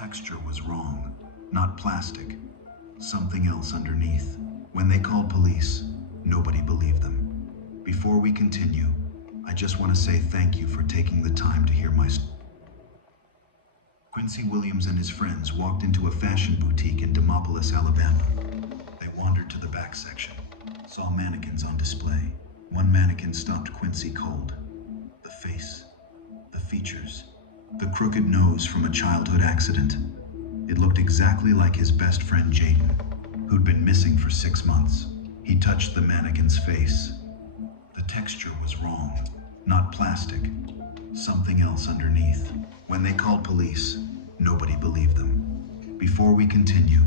Texture was wrong, not plastic. Something else underneath. When they called police, nobody believed them. Before we continue, I just want to say thank you for taking the time to hear my story. Quincy Williams and his friends walked into a fashion boutique in Demopolis, Alabama. They wandered to the back section, saw mannequins on display. One mannequin stopped Quincy cold. The face, the features, the crooked nose from a childhood accident. It looked exactly like his best friend Jaden, who'd been missing for 6 months. He touched the mannequin's face. The texture was wrong, not plastic. Something else underneath. When they called police, nobody believed them. Before we continue,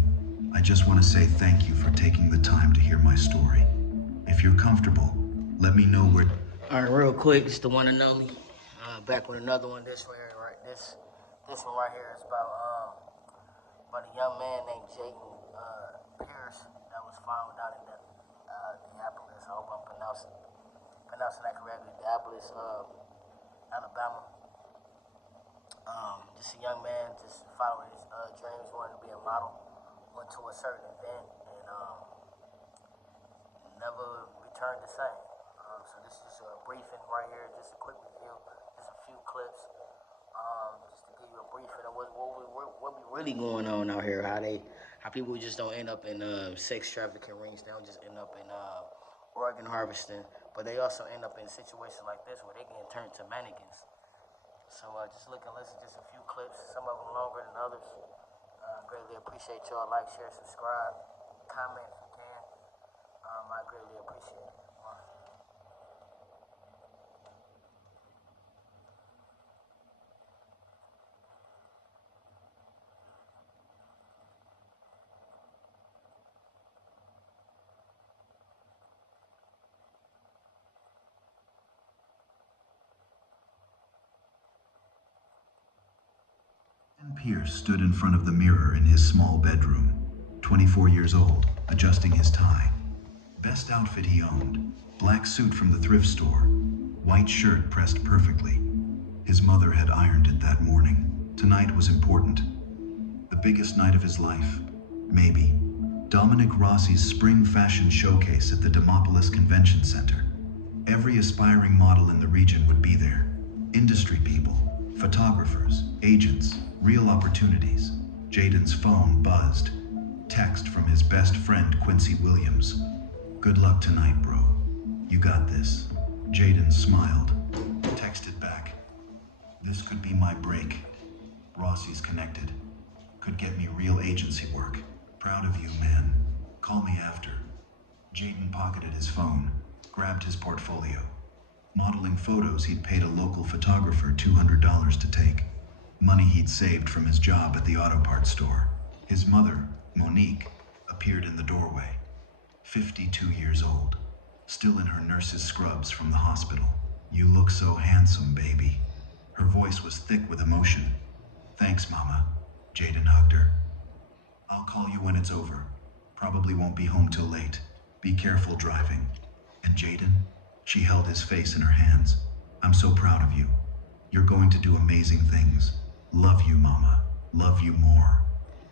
I just want to say thank you for taking the time to hear my story. If you're comfortable, let me know where. All right, real quick, just the one and only. Back with another one. This one right, this one right here is about a young man named Jaden Pierce that was found out in the Deopolis. I hope I'm pronouncing that correctly. Deopolis, Alabama. Just a young man just following his dreams, wanting to be a model, went to a certain event and never returned the same. So this is a briefing right here, just a quick review, just a few clips, just to give you a briefing of what be really going on out here. How people just don't end up in sex trafficking rings. They don't just end up in organ harvesting, but they also end up in situations like this where they get turned to mannequins. So just look and listen, just a few clips, some of them longer than others. Greatly appreciate y'all. Like, share, subscribe, comment if you can. I greatly appreciate it. Pierce stood in front of the mirror in his small bedroom, 24 years old, adjusting his tie. Best outfit he owned, black suit from the thrift store, white shirt pressed perfectly. His mother had ironed it that morning. Tonight was important. The biggest night of his life, maybe. Dominic Rossi's spring fashion showcase at the Demopolis Convention Center. Every aspiring model in the region would be there. Industry people, photographers, agents, real opportunities. Jaden's phone buzzed. Text from his best friend Quincy Williams. Good luck tonight, bro. You got this. Jaden smiled. Texted back. This could be my break. Rossi's connected. Could get me real agency work. Proud of you, man. Call me after. Jaden pocketed his phone, grabbed his portfolio. Modeling photos he'd paid a local photographer $200 to take. Money he'd saved from his job at the auto parts store. His mother, Monique, appeared in the doorway. 52 years old, still in her nurse's scrubs from the hospital. You look so handsome, baby. Her voice was thick with emotion. Thanks, Mama. Jaden hugged her. I'll call you when it's over. Probably won't be home till late. Be careful driving. And Jaden? She held his face in her hands. I'm so proud of you. You're going to do amazing things. Love you, Mama. Love you more.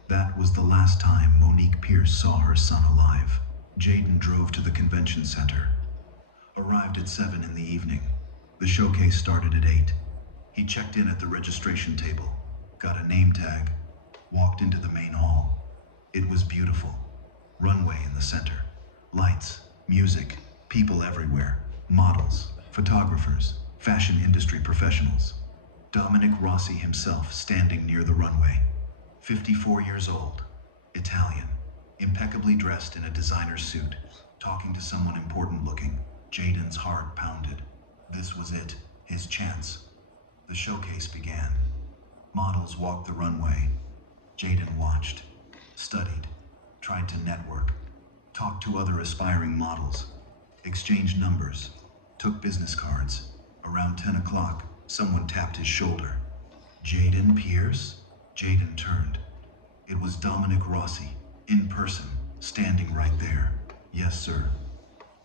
That was the last time Monique Pierce saw her son alive. Jaden drove to the convention center. Arrived at 7 in the evening. The showcase started at 8. He checked in at the registration table, got a name tag, walked into the main hall. It was beautiful. Runway in the center. Lights, music, people everywhere. Models, photographers, fashion industry professionals. Dominic Rossi himself standing near the runway. 54 years old, Italian, impeccably dressed in a designer suit, talking to someone important looking. Jaden's heart pounded. This was it, his chance. The showcase began. Models walked the runway. Jaden watched, studied, tried to network, talked to other aspiring models, exchanged numbers, took business cards. Around 10 o'clock, someone tapped his shoulder. Jaden Pierce? Jaden turned. It was Dominic Rossi, in person, standing right there. Yes, sir.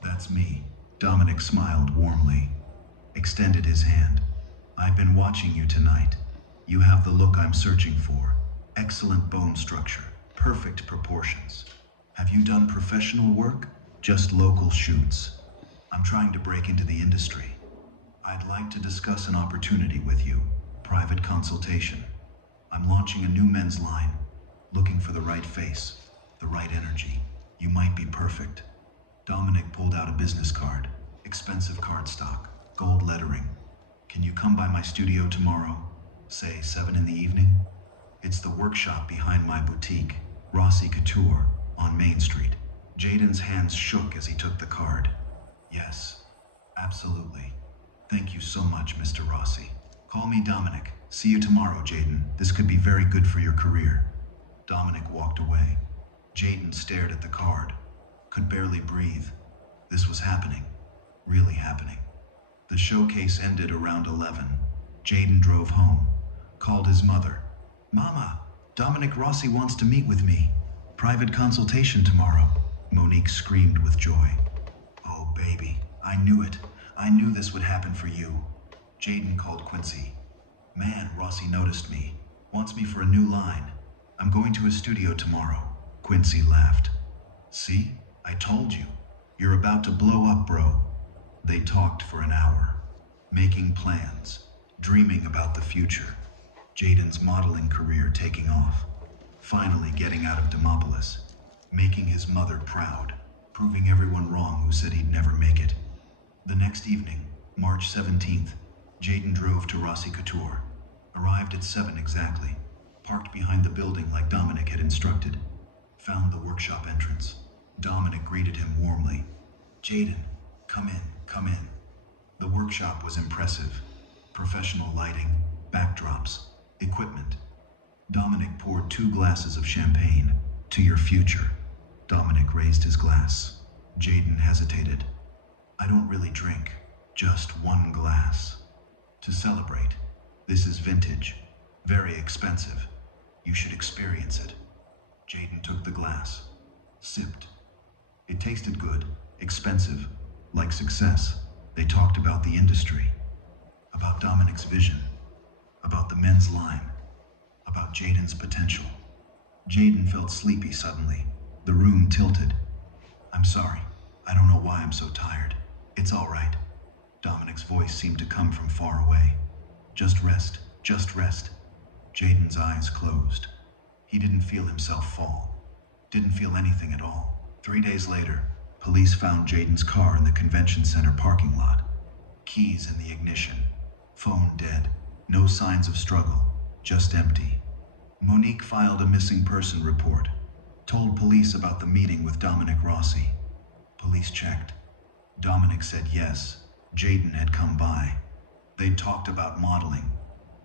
That's me. Dominic smiled warmly, extended his hand. I've been watching you tonight. You have the look I'm searching for. Excellent bone structure, perfect proportions. Have you done professional work? Just local shoots. I'm trying to break into the industry. I'd like to discuss an opportunity with you. Private consultation. I'm launching a new men's line. Looking for the right face, the right energy. You might be perfect. Dominic pulled out a business card. Expensive cardstock, gold lettering. Can you come by my studio tomorrow? Say 7 in the evening? It's the workshop behind my boutique, Rossi Couture, on Main Street. Jaden's hands shook as he took the card. Yes, absolutely. Thank you so much, Mr. Rossi. Call me Dominic. See you tomorrow, Jaden. This could be very good for your career. Dominic walked away. Jaden stared at the card. Could barely breathe. This was happening. Really happening. The showcase ended around 11. Jaden drove home. Called his mother. Mama, Dominic Rossi wants to meet with me. Private consultation tomorrow. Monique screamed with joy. Oh, baby, I knew it. I knew this would happen for you. Jaden called Quincy. Man, Rossi noticed me. Wants me for a new line. I'm going to his studio tomorrow. Quincy laughed. See? I told you. You're about to blow up, bro. They talked for an hour. Making plans. Dreaming about the future. Jaden's modeling career taking off. Finally getting out of Demopolis. Making his mother proud. Proving everyone wrong who said he'd never make it. The next evening, March 17th, Jaden drove to Rossi Couture. Arrived at 7 exactly. Parked behind the building like Dominic had instructed. Found the workshop entrance. Dominic greeted him warmly. Jaden, come in, come in. The workshop was impressive. Professional lighting, backdrops, equipment. Dominic poured 2 glasses of champagne. To your future. Dominic raised his glass. Jaden hesitated. I don't really drink. Just 1 glass. To celebrate. This is vintage. Very expensive. You should experience it. Jaden took the glass. Sipped. It tasted good. Expensive. Like success. They talked about the industry. About Dominic's vision. About the men's line. About Jaden's potential. Jaden felt sleepy suddenly. The room tilted. I'm sorry. I don't know why I'm so tired. It's all right. Dominic's voice seemed to come from far away. Just rest. Just rest. Jaden's eyes closed. He didn't feel himself fall. Didn't feel anything at all. 3 days later, police found Jaden's car in the convention center parking lot. Keys in the ignition. Phone dead. No signs of struggle. Just empty. Monique filed a missing person report. Told police about the meeting with Dominic Rossi. Police checked. Dominic said yes. Jaden had come by. They'd talked about modeling.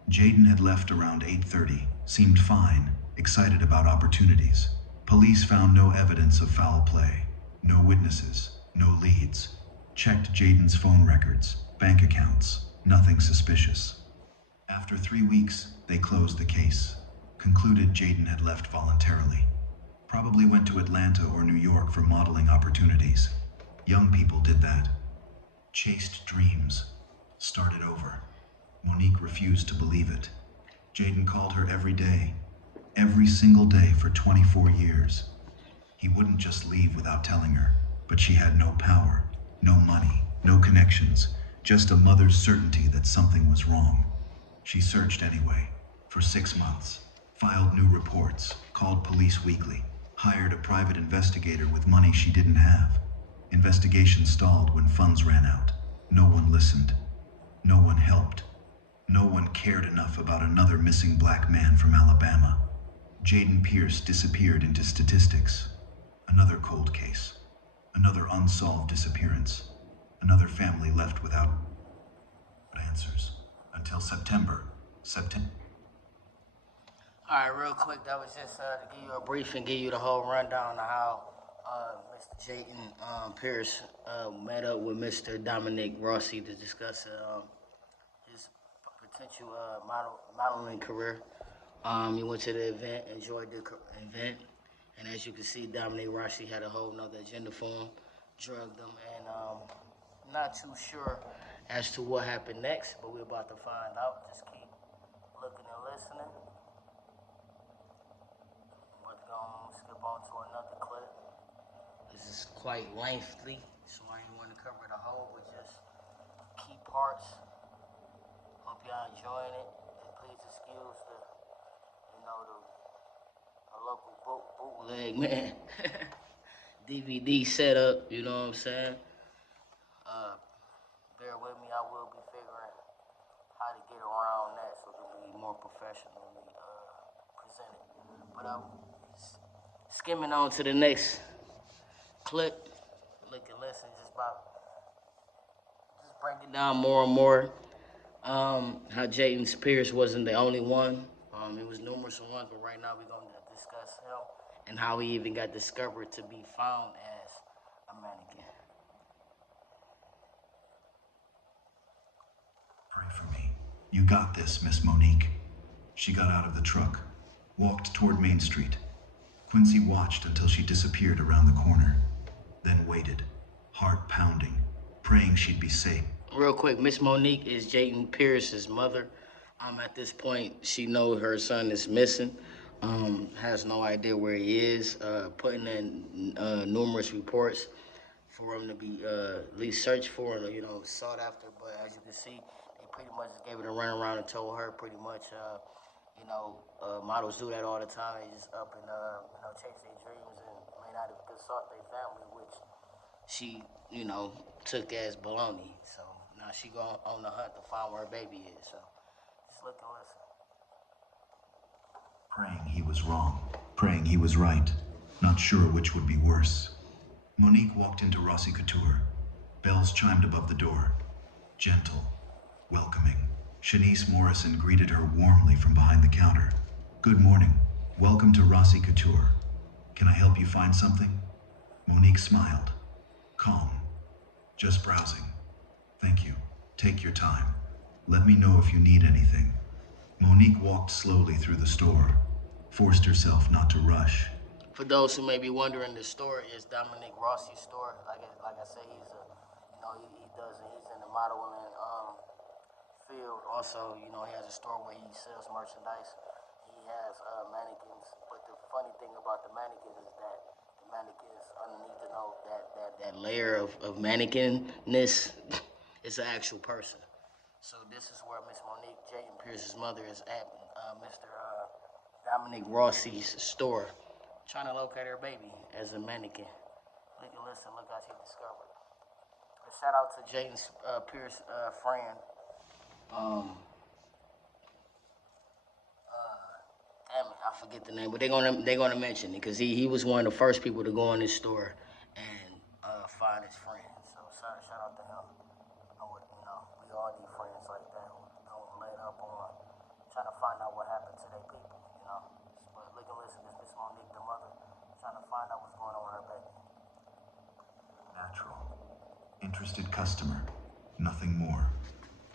Jaden had left around 8:30. Seemed fine. Excited about opportunities. Police found no evidence of foul play. No witnesses. No leads. Checked Jaden's phone records. Bank accounts. Nothing suspicious. After 3 weeks, they closed the case. Concluded Jaden had left voluntarily. Probably went to Atlanta or New York for modeling opportunities. Young people did that. Chased dreams. Started over. Monique refused to believe it. Jaden called her every day. Every single day for 24 years. He wouldn't just leave without telling her, but she had no power, no money, no connections, just a mother's certainty that something was wrong. She searched anyway, for 6 months, filed new reports, called police weekly, hired a private investigator with money she didn't have. Investigation stalled when funds ran out. No one listened. No one helped. No one cared enough about another missing black man from Alabama. Jaden Pierce disappeared into statistics. Another cold case. Another unsolved disappearance. Another family left without answers. Until September. All right, real quick, that was just to give you a brief and give you the whole rundown of how Mr. Jaden Pierce met up with Mr. Dominic Rossi to discuss his potential modeling career. He went to the event, enjoyed the event, and as you can see, Dominic Rossi had a whole nother agenda for him, drugged him, and not too sure as to what happened next, but we're about to find out. Just keep looking and listening. quite lengthy, so I didn't want to cover the whole, but just key parts. Hope y'all enjoying it, and please excuse the local bootleg, man. DVD setup, you know what I'm saying? Uh, bear with me, I will be figuring how to get around that so to be more professionally presented. But skimming on to the next clip, look and listen, just breaking down more and more how Jaden Pierce wasn't the only one. It was numerous ones, but right now we're going to discuss him and how he even got discovered to be found as a mannequin. Pray for me. You got this, Miss Monique. She got out of the truck, walked toward Main Street. Quincy watched until she disappeared around the corner, then waited, heart pounding, praying she'd be safe. Real quick, Miss Monique is Jaden Pierce's mother. At this point, she knows her son is missing. Has no idea where he is. Putting in numerous reports for him to be at least searched for and sought after. But as you can see, they pretty much just gave it a run around and told her pretty much. Models do that all the time. They just up and chase their dreams and may not have consult their family, which she took as baloney. So now she go on the hunt to find where her baby is. So just look and listen. Praying he was wrong, praying he was right, not sure which would be worse. Monique walked into Rossi Couture. Bells chimed above the door. Gentle, welcoming. Shanice Morrison greeted her warmly from behind the counter. Good morning. Welcome to Rossi Couture. Can I help you find something? Monique smiled. Calm. Just browsing. Thank you. Take your time. Let me know if you need anything. Monique walked slowly through the store, forced herself not to rush. For those who may be wondering, the store is Dominic Rossi's store. Like I say, he's he's in the modeling field. Also, he has a store where he sells merchandise. He has mannequins. But the funny thing about the mannequins is that the mannequins underneath that layer of mannequinness is an actual person. So this is where Miss Monique, Jaden Pierce's mother, is at Mr. Dominic Rossi's store, trying to locate her baby as a mannequin. Look and listen, look how she discovered. A shout out to Jaden's Pierce friend. Damn it, I forget the name, but they're gonna mention it because he was one of the first people to go in this store and find his friend. So shout out to him. We all need friends like that who don't let up on trying to find out what happened to their people. But look and listen, this Miss Monique, the mother, trying to find out what's going on with her baby. Natural. Interested customer. Nothing more.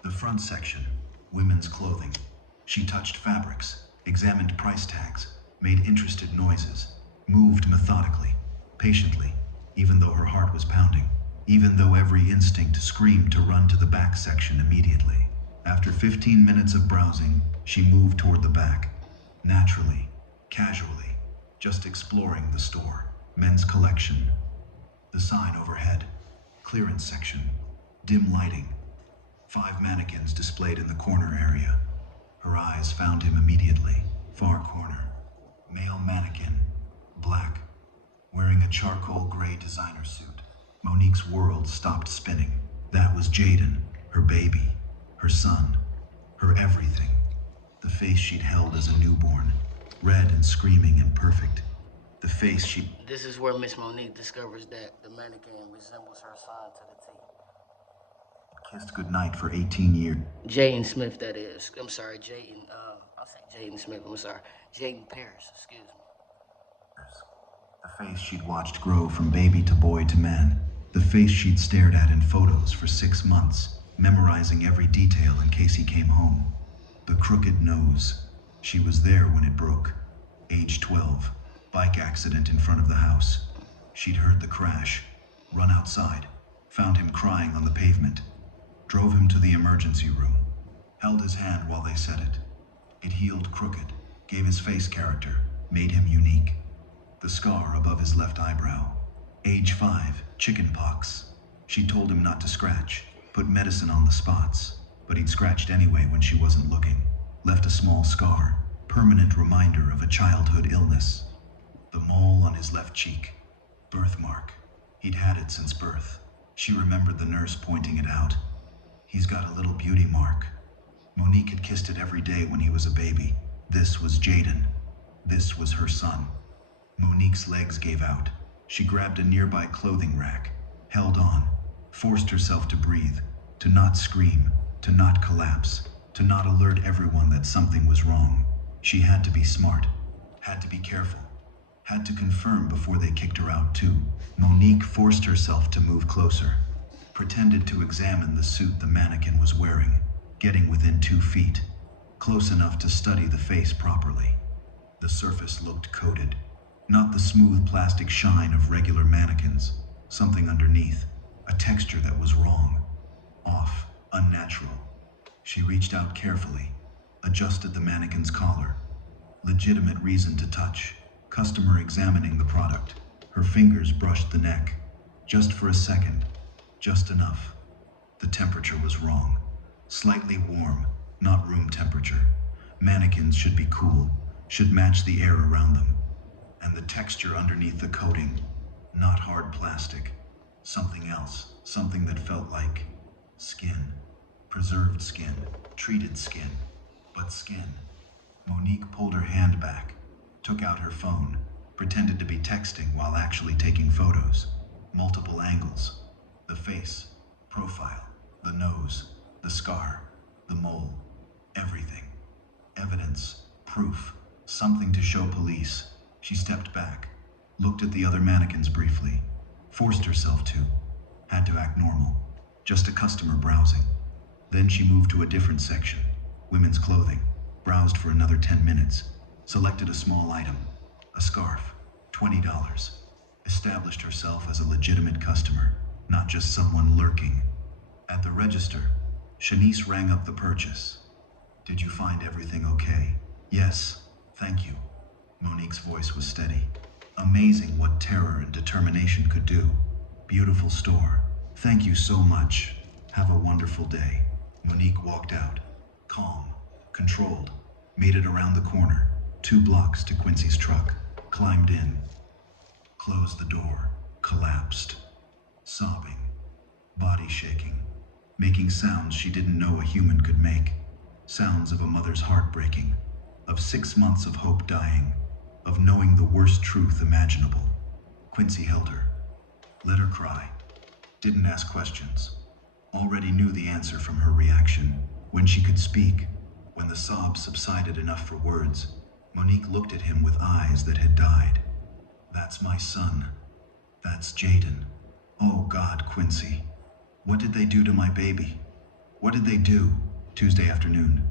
The front section. Women's clothing. She touched fabrics, examined price tags, made interested noises, moved methodically, patiently, even though her heart was pounding, even though every instinct screamed to run to the back section immediately. After 15 minutes of browsing, she moved toward the back, naturally, casually, just exploring the store. Men's collection. The sign overhead. Clearance section. Dim lighting. 5 mannequins displayed in the corner area. Her eyes found him immediately. Far corner. Male mannequin. Black. Wearing a charcoal gray designer suit. Monique's world stopped spinning. That was Jaden, her baby, her son, her everything. The face she'd held as a newborn. Red and screaming and perfect. The face she... This is where Miss Monique discovers that the mannequin resembles her son to the T. Kissed goodnight for 18 years. Jaden Smith, that is. I'm sorry, Jaden. I'll say Jaden Smith. I'm sorry. Jaden Pierce, excuse me. The face she'd watched grow from baby to boy to man. The face she'd stared at in photos for 6 months, memorizing every detail in case he came home. The crooked nose. She was there when it broke. Age 12. Bike accident in front of the house. She'd heard the crash. Run outside. Found him crying on the pavement. Drove him to the emergency room. Held his hand while they set it. It healed crooked. Gave his face character. Made him unique. The scar above his left eyebrow. Age 5, chicken pox. She told him not to scratch, put medicine on the spots, but he'd scratched anyway when she wasn't looking. Left a small scar, permanent reminder of a childhood illness. The mole on his left cheek. Birthmark. He'd had it since birth. She remembered the nurse pointing it out. He's got a little beauty mark. Monique had kissed it every day when he was a baby. This was Jaden. This was her son. Monique's legs gave out. She grabbed a nearby clothing rack, held on, forced herself to breathe, to not scream, to not collapse, to not alert everyone that something was wrong. She had to be smart, had to be careful, had to confirm before they kicked her out too. Monique forced herself to move closer, pretended to examine the suit the mannequin was wearing, getting within 2 feet, close enough to study the face properly. The surface looked coated, not the smooth plastic shine of regular mannequins, something underneath, a texture that was wrong, off, unnatural. She reached out carefully, adjusted the mannequin's collar. Legitimate reason to touch, customer examining the product. Her fingers brushed the neck, just for a second, just enough. The temperature was wrong, slightly warm, not room temperature. Mannequins should be cool, should match the air around them. And the texture underneath the coating, not hard plastic, something else, something that felt like skin, preserved skin, treated skin, but skin. Monique pulled her hand back, took out her phone, pretended to be texting while actually taking photos. Multiple angles, the face, profile, the nose, the scar, the mole, everything. Evidence, proof, something to show police. She stepped back, looked at the other mannequins briefly, forced herself to, had to act normal, just a customer browsing. Then she moved to a different section, women's clothing, browsed for another 10 minutes, selected a small item, a scarf, $20, established herself as a legitimate customer, not just someone lurking. At the register, Shanice rang up the purchase. Did you find everything okay? Yes, thank you. Monique's voice was steady. Amazing what terror and determination could do. Beautiful store. Thank you so much. Have a wonderful day. Monique walked out. Calm, controlled. Made it around the corner. 2 blocks to Quincy's truck. Climbed in. Closed the door. Collapsed. Sobbing. Body shaking. Making sounds she didn't know a human could make. Sounds of a mother's heart breaking. Of 6 months of hope dying. Of knowing the worst truth imaginable. Quincy held her. Let her cry. Didn't ask questions. Already knew the answer from her reaction. When she could speak, when the sobs subsided enough for words, Monique looked at him with eyes that had died. That's my son. That's Jaden. Oh God, Quincy. What did they do to my baby? What did they do? Tuesday afternoon.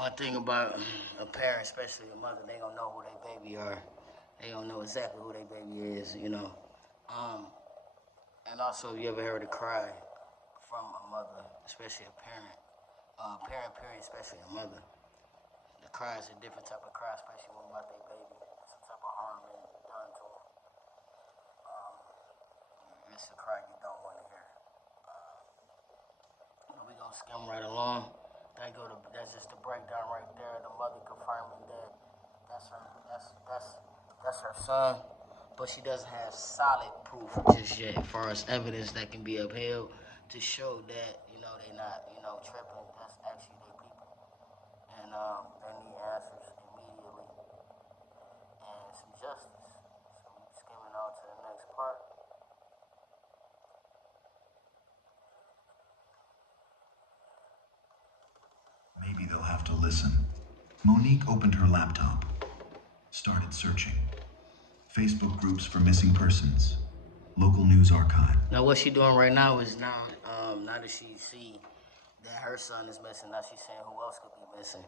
One thing about a parent, especially a mother, they don't know who their baby are. They don't know exactly who their baby is, you know. And also, you ever heard a cry from a mother, especially a parent, parent period, especially a mother. The cry is a different type of cry, especially when about their baby. Some type of harm been done to them. It's a cry you don't want to hear. We gonna skim right along. That's just the breakdown right there. The mother confirming that that's her son, but she doesn't have solid proof just yet, as far as evidence that can be upheld to show that they not tripping. That's actually their people, and they need answers immediately and some justice. So we skimming on to the next part. Maybe they'll have to listen. Monique opened her laptop, started searching. Facebook groups for missing persons, local news archive. Now what she doing right now is now that she see that her son is missing, now she's saying who else could be missing.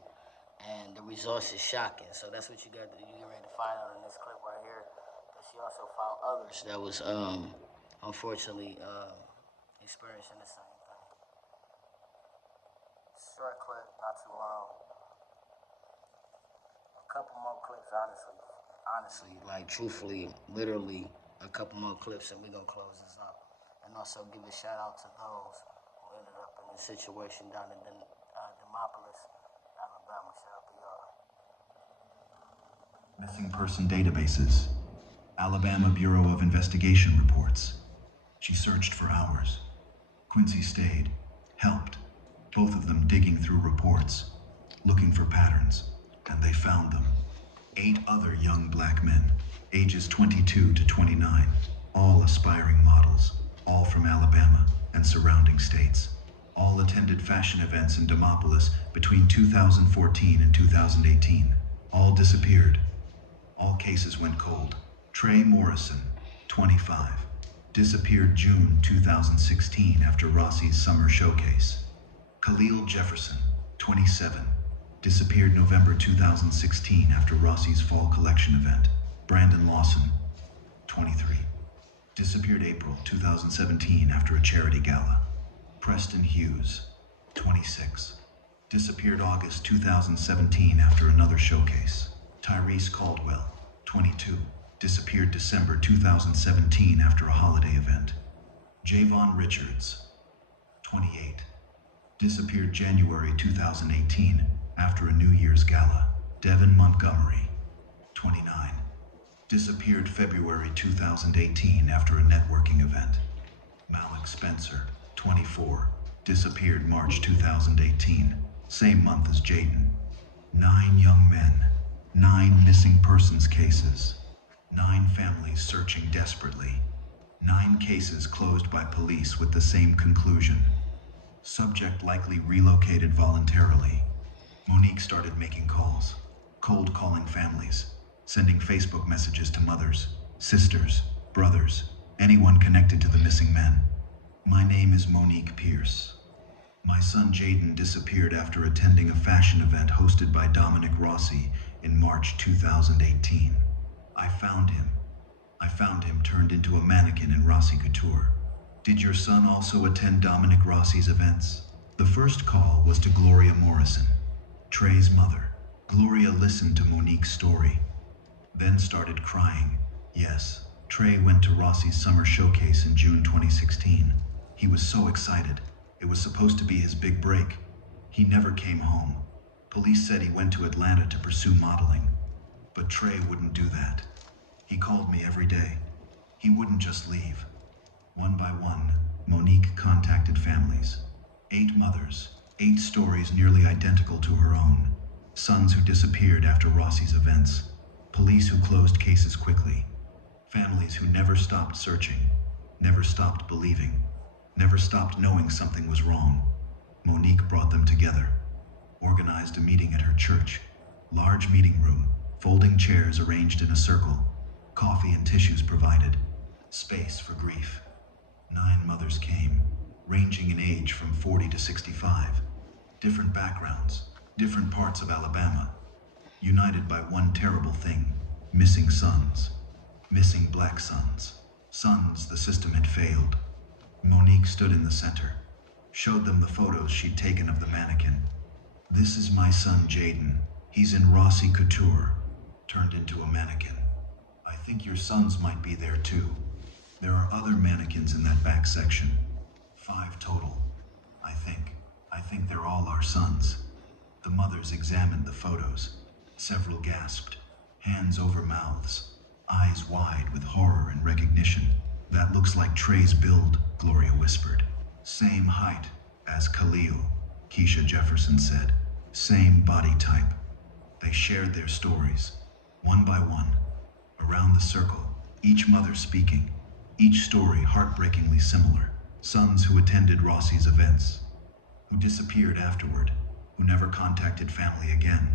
And the results is shocking. So that's what you get ready to find out in this clip right here. That she also found others that was unfortunately experiencing the same thing. Short clip, not too long. A couple more clips, honestly, like truthfully, literally, a couple more clips and we're gonna close this up. And also give a shout out to those who ended up in this situation down in Demopolis, Alabama. Shout out to y'all. Missing person databases. Alabama Bureau of Investigation reports. She searched for hours. Quincy stayed, helped, both of them digging through reports, looking for patterns, and they found them. 8 other young black men, ages 22 to 29, all aspiring models, all from Alabama and surrounding states. All attended fashion events in Demopolis between 2014 and 2018. All disappeared. All cases went cold. Trey Morrison, 25, disappeared June 2016 after Rossi's summer showcase. Khalil Jefferson, 27, disappeared November 2016 after Rossi's fall collection event. Brandon Lawson, 23, disappeared April 2017 after a charity gala. Preston Hughes, 26, disappeared August 2017 after another showcase. Tyrese Caldwell, 22, disappeared December 2017 after a holiday event. Javon Richards, 28, disappeared January 2018 after a New Year's gala. Devin Montgomery, 29, disappeared February 2018 after a networking event. Malik Spencer, 24, disappeared March 2018, same month as Jaden. 9 young men, 9 missing persons cases, 9 families searching desperately, 9 cases closed by police with the same conclusion. Subject likely relocated voluntarily. Monique started making calls, cold calling families, sending Facebook messages to mothers, sisters, brothers, anyone connected to the missing men. My name is Monique Pierce. My son Jaden disappeared after attending a fashion event hosted by Dominic Rossi in March 2018. I found him turned into a mannequin in Rossi Couture. Did your son also attend Dominic Rossi's events? The first call was to Gloria Morrison, Trey's mother. Gloria listened to Monique's story, then started crying. Yes, Trey went to Rossi's summer showcase in June 2016. He was so excited. It was supposed to be his big break. He never came home. Police said he went to Atlanta to pursue modeling. But Trey wouldn't do that. He called me every day. He wouldn't just leave. One by one, Monique contacted families. 8 mothers, 8 stories nearly identical to her own. Sons who disappeared after Rossi's events. Police who closed cases quickly. Families who never stopped searching, never stopped believing, never stopped knowing something was wrong. Monique brought them together, organized a meeting at her church. Large meeting room, folding chairs arranged in a circle, coffee and tissues provided, space for grief. 9 mothers came, ranging in age from 40 to 65. Different backgrounds, different parts of Alabama, united by one terrible thing: missing sons. Missing black sons. Sons the system had failed. Monique stood in the center, showed them the photos she'd taken of the mannequin. This is my son Jaden. He's in Rossi Couture, turned into a mannequin. I think your sons might be there too. There are other mannequins in that back section. 5 total. I think they're all our sons. The mothers examined the photos. Several gasped, hands over mouths, eyes wide with horror and recognition. That looks like Trey's build, Gloria whispered. Same height as Khalil, Keisha Jefferson said. Same body type. They shared their stories, one by one, around the circle, each mother speaking, each story heartbreakingly similar. Sons who attended Rossi's events, who disappeared afterward, who never contacted family again.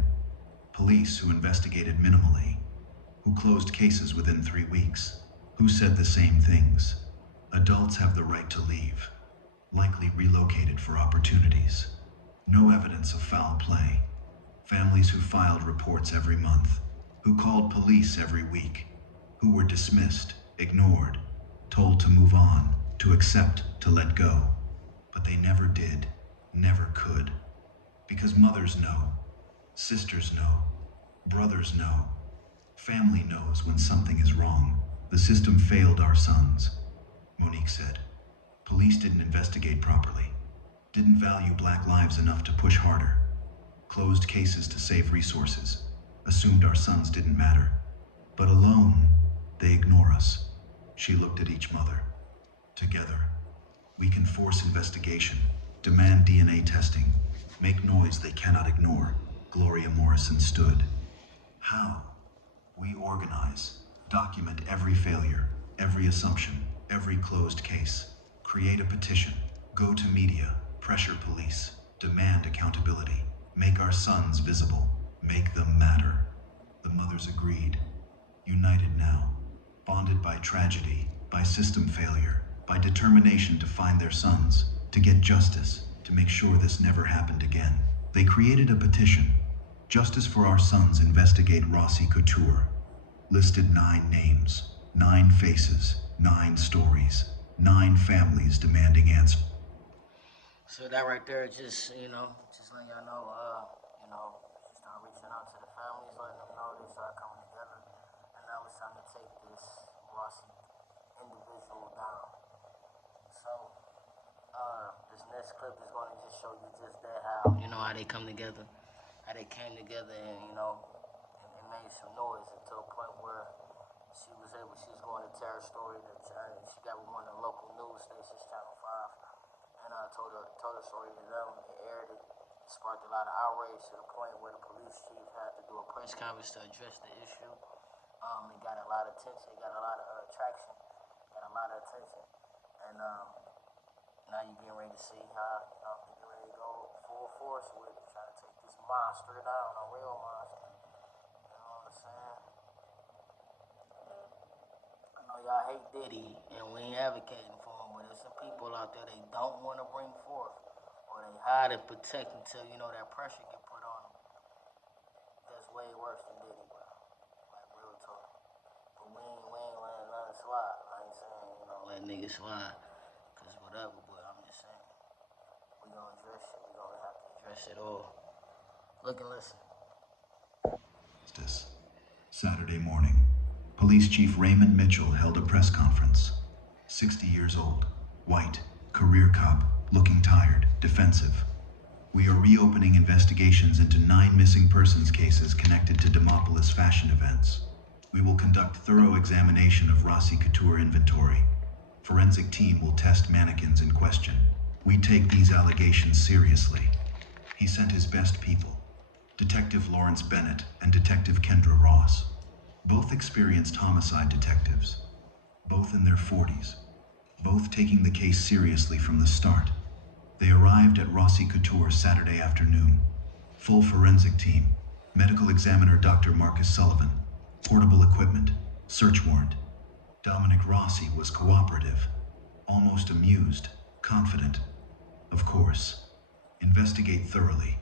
Police who investigated minimally, who closed cases within 3 weeks, who said the same things. Adults have the right to leave, likely relocated for opportunities. No evidence of foul play. Families who filed reports every month, who called police every week, who were dismissed, ignored, told to move on, to accept, to let go. But they never did, never could. Because mothers know, sisters know, brothers know, family knows when something is wrong. The system failed our sons, Monique said. Police didn't investigate properly, didn't value black lives enough to push harder, closed cases to save resources, assumed our sons didn't matter. But alone, they ignore us. She looked at each mother. Together, we can force investigation, demand DNA testing, make noise they cannot ignore. Gloria Morrison stood. How? We organize, document every failure, every assumption, every closed case, create a petition, go to media, pressure police, demand accountability, make our sons visible, make them matter. The mothers agreed, united now, bonded by tragedy, by system failure, by determination to find their sons, to get justice, to make sure this never happened again. They created a petition, Justice for Our Sons Investigate Rossi Couture, listed 9 names, 9 faces, 9 stories, 9 families demanding answers. So that right there, just just letting y'all know, just start reaching out to the families, letting them know they start coming together, and now it's time to take this Rossi individual down. So, this next clip is going to just show you just that how they come together, how they came together, and and made some noise to a point where she was going to tell her story that she got with one of the local news stations, Channel 5, and told her story to them. They aired it. It sparked a lot of outrage to the point where the police chief had to do a press conference to address the issue. It got a lot of attention. It got a lot of traction. Got a lot of attention. And now you're getting ready to see how they're getting ready to go full force with trying to take this monster down, a real monster. You know what I'm saying? I know y'all hate Diddy, and we ain't advocating for him, but there's some people out there they don't want to bring forth, or they hide and protect until that pressure get put on them. That's way worse than Diddy, bro. Like real talk. But we ain't letting nothing slide. I ain't saying let niggas slide, cause whatever. But I'm just saying we gonna address it. We gonna have to address it all. Look and listen. Saturday morning, Police Chief Raymond Mitchell held a press conference. 60 years old, white, career cop, looking tired, defensive. We are reopening investigations into 9 missing persons cases connected to Demopolis fashion events. We will conduct thorough examination of Rossi Couture inventory. Forensic team will test mannequins in question. We take these allegations seriously. He sent his best people, Detective Lawrence Bennett and Detective Kendra Ross, both experienced homicide detectives, both in their 40s, both taking the case seriously from the start. They arrived at Rossi Couture Saturday afternoon. Full forensic team, medical examiner Dr. Marcus Sullivan, portable equipment, search warrant. Dominic Rossi was cooperative, almost amused, confident. Of course, investigate thoroughly.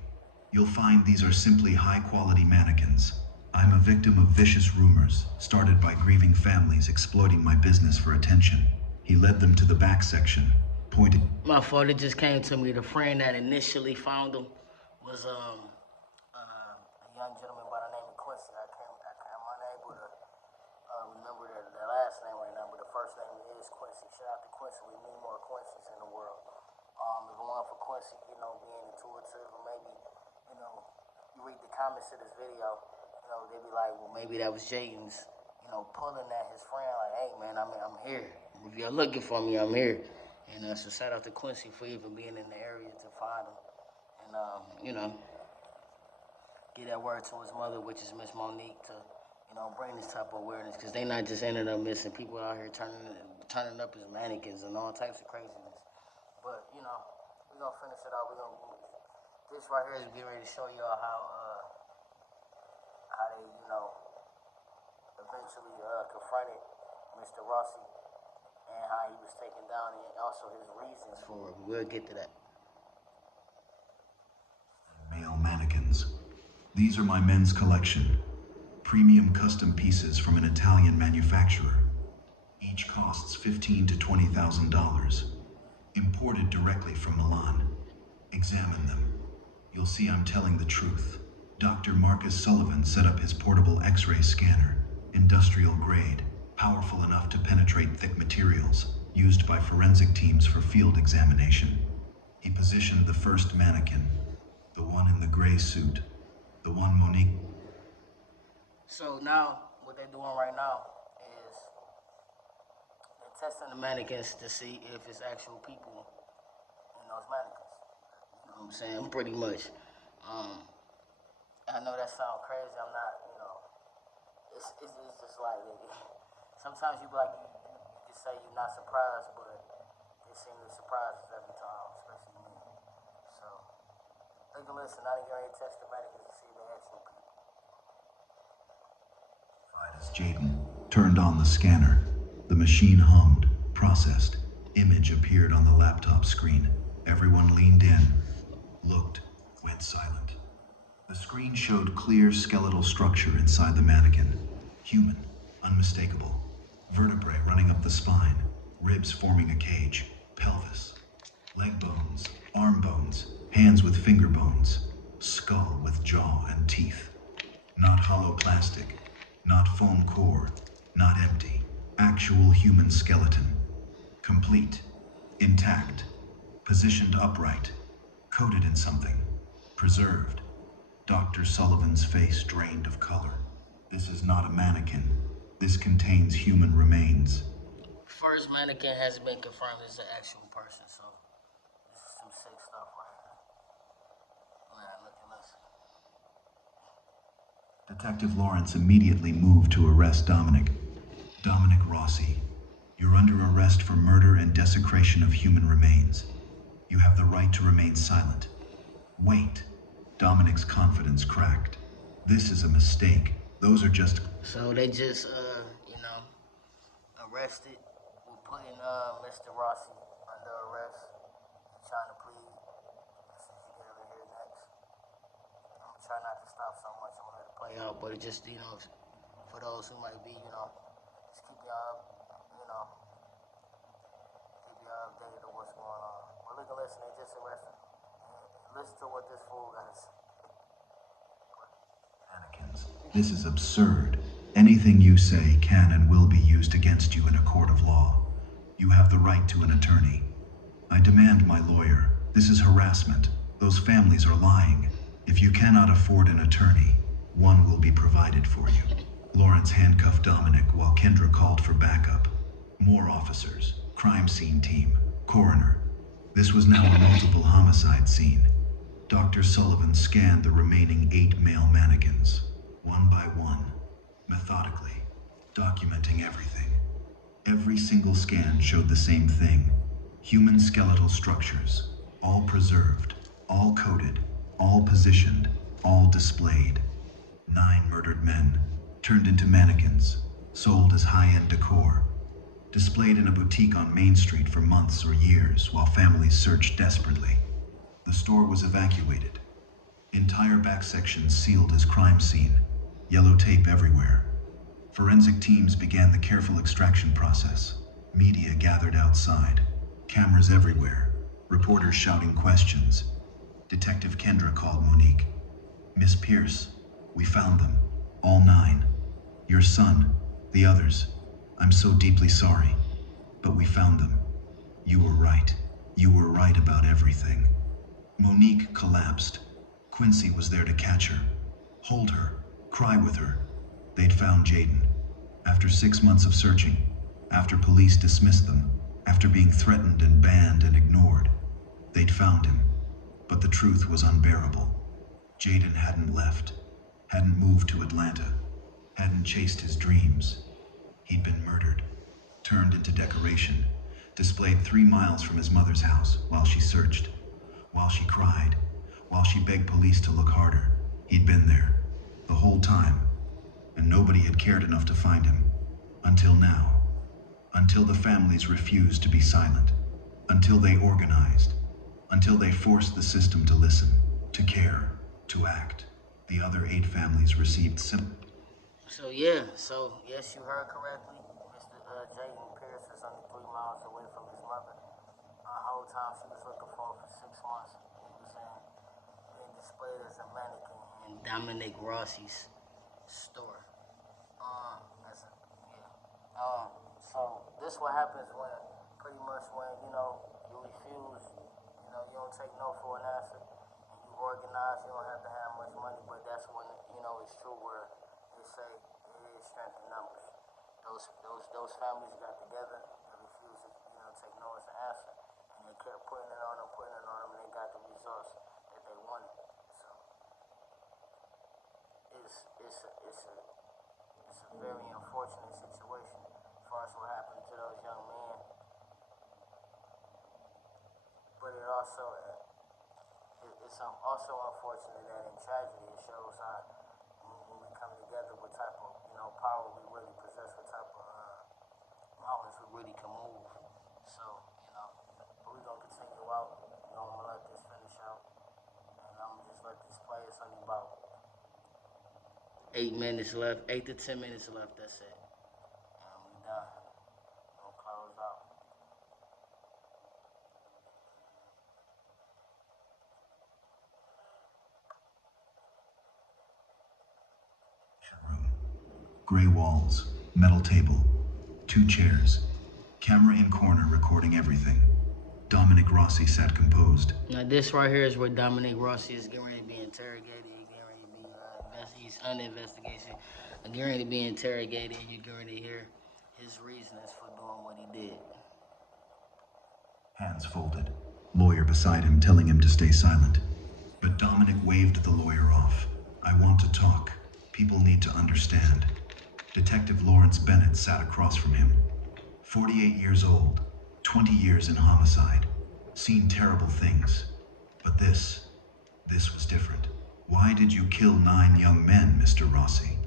You'll find these are simply high-quality mannequins. I'm a victim of vicious rumors, started by grieving families exploiting my business for attention. He led them to the back section, pointing. My fault, it just came to me. The friend that initially found him was a young gentleman by the name of Quincy. I'm unable to remember the last name right now, but the first name is Quincy. Shout out to Quincy. We need more Quincy's in the world. If it weren't for Quincy, being intuitive, or maybe, you read the comments of this video, they'd be like, well, maybe that was Jaden's, pulling at his friend, like, hey, man, I'm here. If you're looking for me, I'm here. And so shout out to Quincy for even being in the area to find him. And, get that word to his mother, which is Miss Monique, to, bring this type of awareness. Because they not just ended up missing. People out here turning up as mannequins and all types of craziness. But, we're going to finish it out. This right here is getting ready to show y'all how they, eventually confronted Mr. Rossi and how he was taken down, and also his reasons for it. We'll get to that. Male mannequins. These are my men's collection. Premium custom pieces from an Italian manufacturer. Each costs $15,000 to $20,000. Imported directly from Milan. Examine them. You'll see I'm telling the truth. Dr. Marcus Sullivan set up his portable X-ray scanner, industrial grade, powerful enough penetrate thick materials used by forensic teams for field examination. He positioned the first mannequin, the one in the gray suit, the one Monique. So now, what they're doing right now is they're testing the mannequins to see if it's actual people in those mannequins. You know what I'm saying? Pretty much. I know that sounds crazy. I'm not, it's just like, sometimes you be like, you can say you're not surprised, but they seem to surprise us every time, especially me. So, take a listen. I didn't get ready to test the mannequins to see if they're actual people. As Jaden turned on the scanner, the machine hummed, processed. Image appeared on the laptop screen. Everyone leaned in, looked, went silent. The screen showed clear skeletal structure inside the mannequin. Human, unmistakable. Vertebrae running up the spine, ribs forming a cage, pelvis. Leg bones, arm bones, hands with finger bones, skull with jaw and teeth. Not hollow plastic, not foam core, not empty. Actual human skeleton. Complete, intact, positioned upright, coated in something, preserved. Dr. Sullivan's face drained of color. This is not a mannequin. This contains human remains. First mannequin has been confirmed as an actual person, so this is some sick stuff right here. Look and listen. Detective Lawrence immediately moved to arrest Dominic. Dominic Rossi, you're under arrest for murder and desecration of human remains. You have the right to remain silent. Wait. Dominic's confidence cracked. This is a mistake. Those are just... So they just, arrested. We're putting Mr. Rossi under arrest. He's trying to plead. Since you get over here next. I'm gonna try not to stop so much. I'm gonna let it play out, but it just, for those who might be, just keep y'all, keep y'all updated of what's going on. Well, look and listen. They just arrested. Listen to what this fool got to say. Mannequins. This is absurd. Anything you say can and will be used against you in a court of law. You have the right to an attorney. I demand my lawyer. This is harassment. Those families are lying. If you cannot afford an attorney, one will be provided for you. Lawrence handcuffed Dominic while Kendra called for backup. More officers, crime scene team, coroner. This was now a multiple homicide scene. Dr. Sullivan scanned the remaining 8 male mannequins, one by one, methodically, documenting everything. Every single scan showed the same thing. Human skeletal structures, all preserved, all coated, all positioned, all displayed. 9 murdered men, turned into mannequins, sold as high-end decor, displayed in a boutique on Main Street for months or years while families searched desperately. The store was evacuated. Entire back sections sealed as crime scene. Yellow tape everywhere. Forensic teams began the careful extraction process. Media gathered outside. Cameras everywhere. Reporters shouting questions. Detective Kendra called Monique. Miss Pierce, we found them. All 9. Your son, the others. I'm so deeply sorry. But we found them. You were right. You were right about everything. Monique collapsed. Quincy was there to catch her, hold her, cry with her. They'd found Jaden. After 6 months of searching, after police dismissed them, after being threatened and banned and ignored, they'd found him. But the truth was unbearable. Jaden hadn't left, hadn't moved to Atlanta, hadn't chased his dreams. He'd been murdered, turned into decoration, displayed 3 miles from his mother's house while she searched. While she cried, while she begged police to look harder, he'd been there, the whole time, and nobody had cared enough to find him. Until now. Until the families refused to be silent. Until they organized. Until they forced the system to listen, to care, to act. The other 8 families received So yes, you heard correctly. Mr. Jaden Pierce is only 3 miles away from his mother. The whole time she was looking for him for 6 months. He was being displayed as a mannequin in Dominic Rossi's store. So this that's what happens when, pretty much when, you refuse, you don't take no for an answer, and you organize, you don't have to have much money, but that's when, it's true where they say it is strength in numbers. Those families got together and refused to, take no as an answer, and they kept putting it on them, and they got the results that they wanted. So it's a very unfortunate situation as far as what happened to those young men. But it's also unfortunate that in tragedy it shows how when we come together, what type of power we really possess, what type of mountains we really can move. So but we're gonna continue out. I'm gonna let this finish out, and I'm gonna just let this play. It's only about 8 minutes left, 8 to 10 minutes left. That's it, and we done. We'll close out. Room. Gray walls, metal table, 2 chairs, camera in corner recording everything. Dominic Rossi sat composed. Now this right here is where Dominic Rossi is getting ready to be interrogated. He's under investigation. Getting ready to be interrogated. You're getting ready to hear his reasons for doing what he did. Hands folded. Lawyer beside him telling him to stay silent. But Dominic waved the lawyer off. I want to talk. People need to understand. Detective Lawrence Bennett sat across from him. 48 years old, 20 years in homicide. Seen terrible things. But this was different. Why did you kill 9 young men, Mr. Rossi?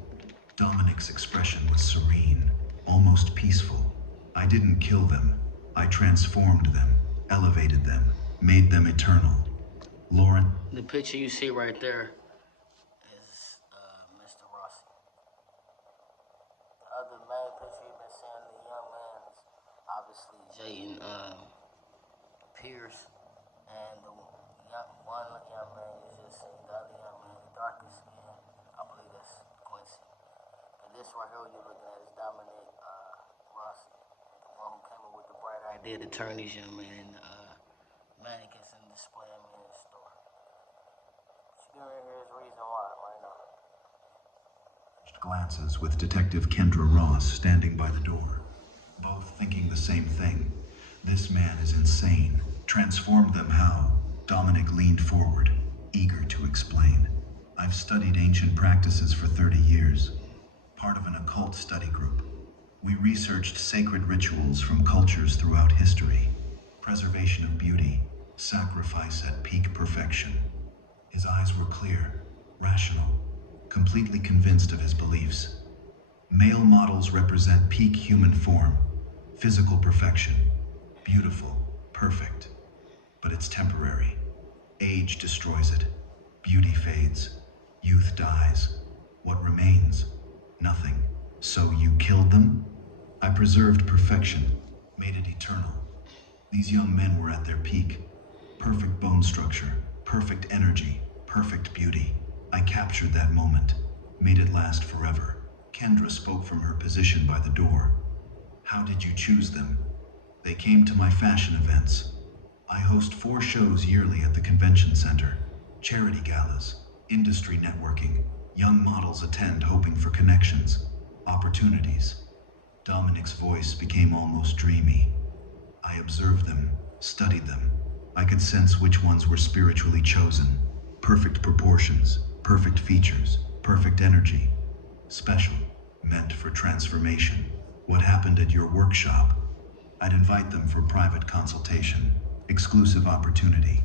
Dominic's expression was serene, almost peaceful. I didn't kill them. I transformed them, elevated them, made them eternal. Lauren. The picture you see right there is Mr. Rossi. The other main picture you've been seeing of the young man is obviously Jayden Pierce, and the one young man you just seen, the other young man, the darkest skin, I believe that's Quincy. And this right here you're looking at is Dominic Rossi, the one who came up with the bright idea to turn these young men into mannequins and display them in the store. You're gonna hear his reason why right now. Glances with Detective Kendra Ross standing by the door, both thinking the same thing. This man is insane. Transformed them how? Dominic leaned forward, eager to explain. I've studied ancient practices for 30 years, part of an occult study group. We researched sacred rituals from cultures throughout history. Preservation of beauty, sacrifice at peak perfection. His eyes were clear, rational, completely convinced of his beliefs. Male models represent peak human form, physical perfection, beautiful, perfect. But it's temporary. Age destroys it. Beauty fades. Youth dies. What remains? Nothing. So you killed them? I preserved perfection, made it eternal. These young men were at their peak. Perfect bone structure, perfect energy, perfect beauty. I captured that moment, made it last forever. Kendra spoke from her position by the door. How did you choose them? They came to my fashion events. I host 4 shows yearly at the convention center. Charity galas, industry networking. Young models attend hoping for connections, opportunities. Dominic's voice became almost dreamy. I observed them, studied them. I could sense which ones were spiritually chosen. Perfect proportions, perfect features, perfect energy. Special, meant for transformation. What happened at your workshop? I'd invite them for private consultation, exclusive opportunity.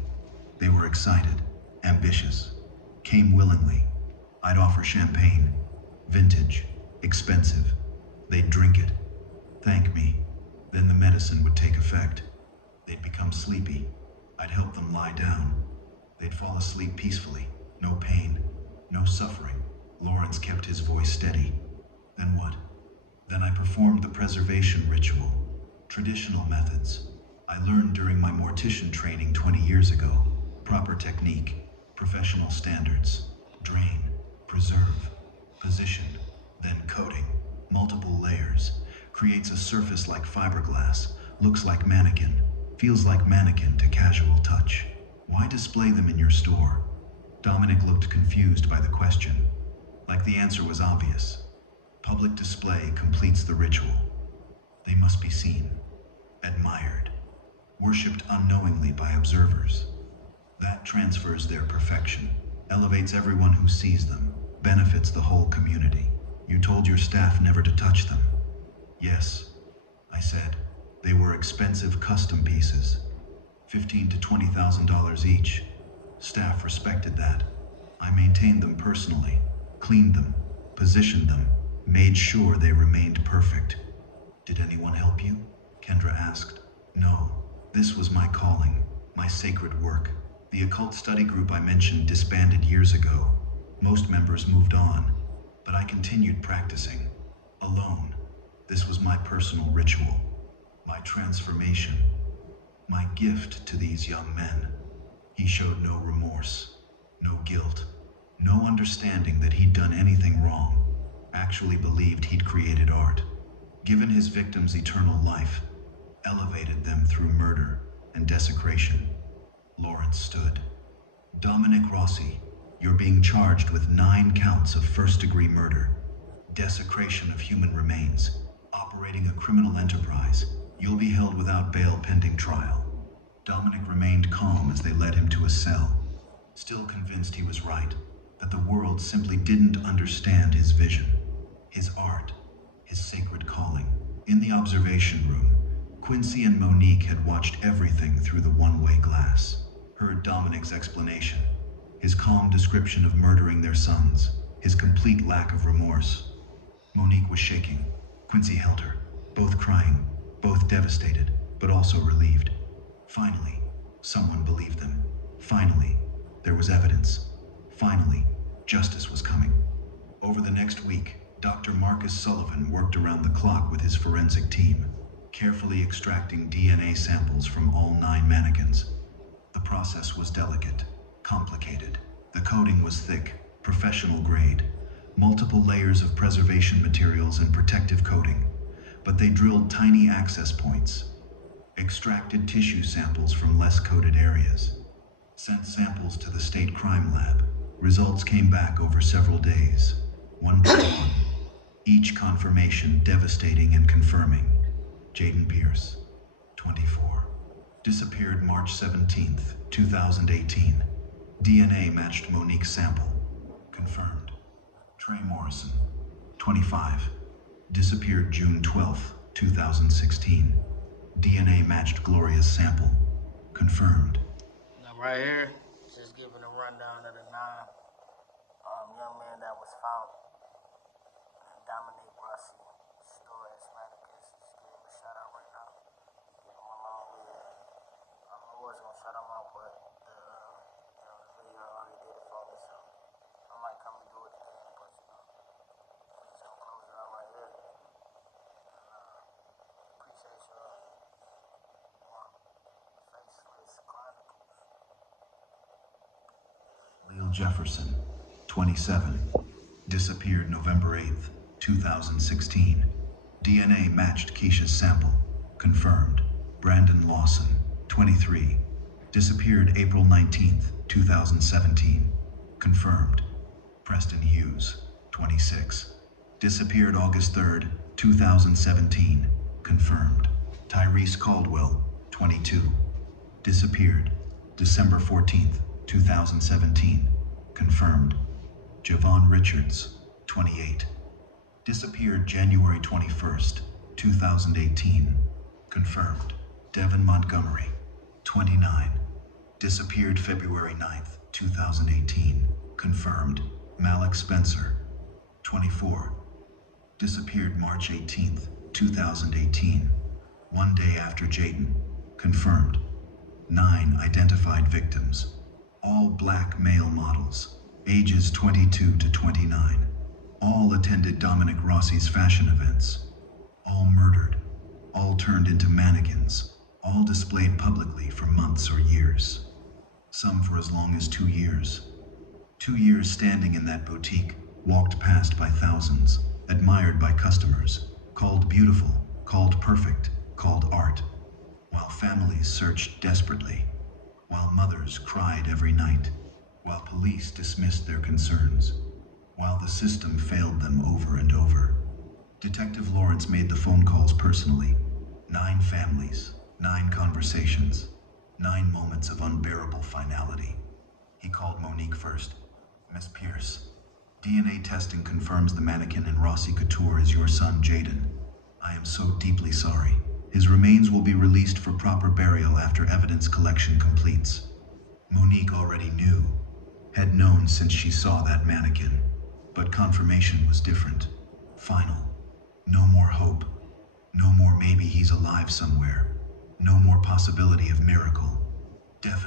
They were excited, ambitious, came willingly. I'd offer champagne, vintage, expensive. They'd drink it, thank me. Then the medicine would take effect. They'd become sleepy. I'd help them lie down. They'd fall asleep peacefully, no pain, no suffering. Lawrence kept his voice steady. Then what? Then I performed the preservation ritual. Traditional methods. I learned during my mortician training 20 years ago. Proper technique, professional standards. Drain, preserve, position, then coating. Multiple layers. Creates a surface like fiberglass, looks like mannequin, feels like mannequin to casual touch. Why display them in your store? Dominic looked confused by the question, like the answer was obvious. Public display completes the ritual. They must be seen, admired, worshipped unknowingly by observers. That transfers their perfection, elevates everyone who sees them, benefits the whole community. You told your staff never to touch them. Yes, I said. They were expensive custom pieces, $15,000 to $20,000 each. Staff respected that. I maintained them personally, cleaned them, positioned them, made sure they remained perfect. Did anyone help you? Kendra asked. No, this was my calling, my sacred work. The occult study group I mentioned disbanded years ago. Most members moved on, but I continued practicing, alone. This was my personal ritual, my transformation, my gift to these young men. He showed no remorse, no guilt, no understanding that he'd done anything wrong, actually believed he'd created art, given his victims eternal life, elevated them through murder and desecration. Lawrence stood. Dominic Rossi, you're being charged with 9 counts of first-degree murder, desecration of human remains, operating a criminal enterprise. You'll be held without bail pending trial. Dominic remained calm as they led him to a cell, still convinced he was right, that the world simply didn't understand his vision, his art, his sacred calling. In the observation room, Quincy and Monique had watched everything through the one-way glass, heard Dominic's explanation, his calm description of murdering their sons, his complete lack of remorse. Monique was shaking. Quincy held her, both crying, both devastated, but also relieved. Finally, someone believed them. Finally, there was evidence. Finally, justice was coming. Over the next week, Dr. Marcus Sullivan worked around the clock with his forensic team, carefully extracting DNA samples from all 9 mannequins. The process was delicate, complicated. The coating was thick, professional grade, multiple layers of preservation materials and protective coating, but they drilled tiny access points, extracted tissue samples from less coated areas, sent samples to the state crime lab. Results came back over several days, one by one, each confirmation devastating and confirming. Jaden Pierce, 24, disappeared March 17th, 2018. DNA matched Monique's sample, confirmed. Trey Morrison, 25, disappeared June 12th, 2016. DNA matched Gloria's sample, confirmed. Now right here, just giving a rundown of the 9 young men that was found. Dominic Rossi, store as Mannequins. Just give him a shout out right now. Give him a long live. I was gonna shout him out, but the video already did it for me, so I might come and do it again. But we're just gonna close it out right here. Appreciate y'all. Faceless Chronicles. Lil Jefferson, 27, disappeared November 8th, 2016. DNA matched Keisha's sample, confirmed. Brandon Lawson, 23, disappeared April 19th, 2017, confirmed. Preston Hughes, 26, disappeared August 3rd, 2017, confirmed. Tyrese Caldwell, 22, disappeared December 14th, 2017, confirmed. Javon Richards, 28, disappeared January 21st, 2018, confirmed. Devin Montgomery, 29, disappeared February 9th, 2018, confirmed. Malik Spencer, 24, disappeared March 18th, 2018, one day after Jaden, confirmed. 9 identified victims, all black male models, ages 22 to 29. All attended Dominic Rossi's fashion events. All murdered, all turned into mannequins, all displayed publicly for months or years. Some for as long as 2 years. 2 years standing in that boutique, walked past by thousands, admired by customers, Called beautiful, called perfect, called art. While families searched desperately, while mothers cried every night, while police dismissed their concerns, while the system failed them over and over. Detective Lawrence made the phone calls personally. 9 families, 9 conversations, 9 moments of unbearable finality. He called Monique first. Miss Pierce, DNA testing confirms the mannequin in Rossi Couture is your son, Jaden. I am so deeply sorry. His remains will be released for proper burial after evidence collection completes. Monique already knew, had known since she saw that mannequin. But confirmation was different. Final. No more hope. No more maybe he's alive somewhere. No more possibility of miracle. Definite.